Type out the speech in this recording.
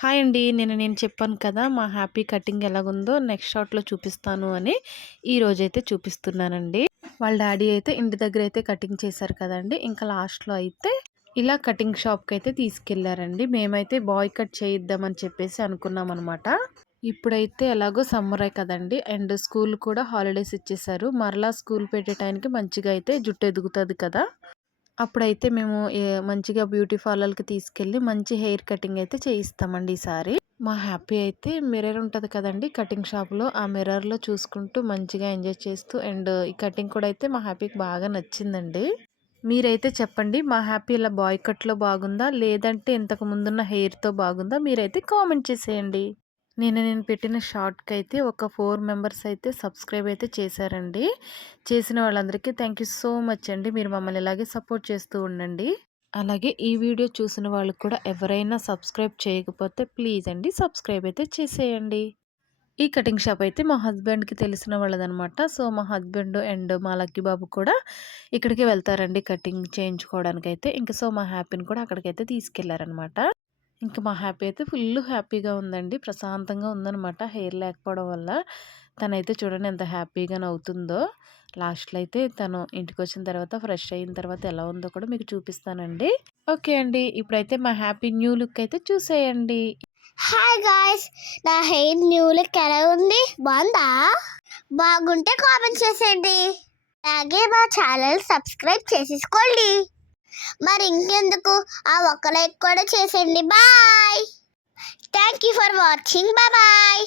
Hi అండి. నేను చెప్పాను కదా! మా హ్యాపీ కటింగ్ ఎలాగుందో నెక్స్ట్ షాట్‌లో చూపిస్తాను అని. ఈరోజైతే చూపిస్తున్నానండి. వాళ్ళ డ్యాడీ అయితే ఇంటి దగ్గరైతే కటింగ్ చేశారు కదండీ! ఇంకా లాస్ట్‌లో అయితే ఇలా కటింగ్ షాప్‌కైతే తీసుకెళ్లారండి. మేమైతే బాయ్ కట్ చేయిద్దామని చెప్పేసి అనుకున్నామనమాట. ఇప్పుడైతే ఎలాగో సమ్మరే కదండీ! అండ్ స్కూల్ కూడా హాలిడేస్ ఇచ్చేశారు. మరలా స్కూల్ పెట్టే టైంకి మంచిగా అయితే జుట్టు ఎదుగుతది కదా! అప్పుడైతే మేము మంచిగా బ్యూటీ పార్లర్‌కి తీసుకెళ్ళి మంచి హెయిర్ కటింగ్ అయితే చేయిస్తామండి ఈసారి. మా హ్యాపీ అయితే మిర్రర్ ఉంటది కదండీ కటింగ్ షాప్‌లో. ఆ మిర్రర్‌లో చూసుకుంటూ మంచిగా ఎంజాయ్ చేస్తూ అండ్ ఈ కటింగ్ కూడా అయితే మా హ్యాపీకి బాగా నచ్చిందండి. మీరైతే చెప్పండి మా హ్యాపీ ఇలా బాయ్ కట్‌లో బాగుందా? లేదంటే ఇంతకు ముందున్న హెయిర్‌తో బాగుందా? మీరైతే కామెంట్ చేసేయండి. నేను పెట్టిన షార్ట్‌కైతే ఒక 4 మెంబర్స్ అయితే సబ్స్క్రైబ్ అయితే చేశారండి. చేసిన వాళ్ళందరికీ థ్యాంక్ యూ సో మచ్ అండి. మీరు మమ్మల్ని ఇలాగే సపోర్ట్ చేస్తూ ఉండండి. అలాగే ఈ వీడియో చూసిన వాళ్ళు కూడా ఎవరైనా సబ్స్క్రైబ్ చేయకపోతే ప్లీజ్ అండి సబ్స్క్రైబ్ అయితే చేసేయండి. ఈ కటింగ్ షాప్ అయితే మా హస్బెండ్‌కి తెలిసిన వాళ్ళదనమాట. సో, మా హస్బెండ్ అండ్ మా లక్కీ బాబు కూడా ఇక్కడికే వెళ్తారండి కటింగ్ చేయించుకోవడానికైతే. సో, మా హ్యాపీని కూడా అక్కడికైతే తీసుకెళ్లారనమాట. మా హ్యాపీ అయితే ఫుల్లు హ్యాపీగా ఉందండి. ప్రశాంతంగా ఉందనమాట హెయిర్ లేకపోవడం వల్ల. తనైతే చూడండి ఎంత హ్యాపీగా నవ్వుతుందో. లాస్ట్‌లో అయితే తను ఇంటికొచ్చిన తర్వాత ఫ్రెష్ అయిన తర్వాత ఎలా ఉందో కూడా మీకు చూపిస్తానండి. ఓకే అండి. ఇప్పుడైతే మా హ్యాపీ న్యూ లుక్ అయితే చూసేయండి. హాయ్ గాయ్స్, నా హెయిర్ న్యూ లుక్ ఎలా ఉంది? బాగుందా? బాగుంటే కామెంట్ చేసేయండి. అలాగే మా ఛానల్ సబ్స్క్రైబ్ చేసేసుకోండి. మరి ఇంకెందుకు, ఆ ఒక్క లైక్ కూడా చేసేయండి. Bye. Thank you for watching. Bye.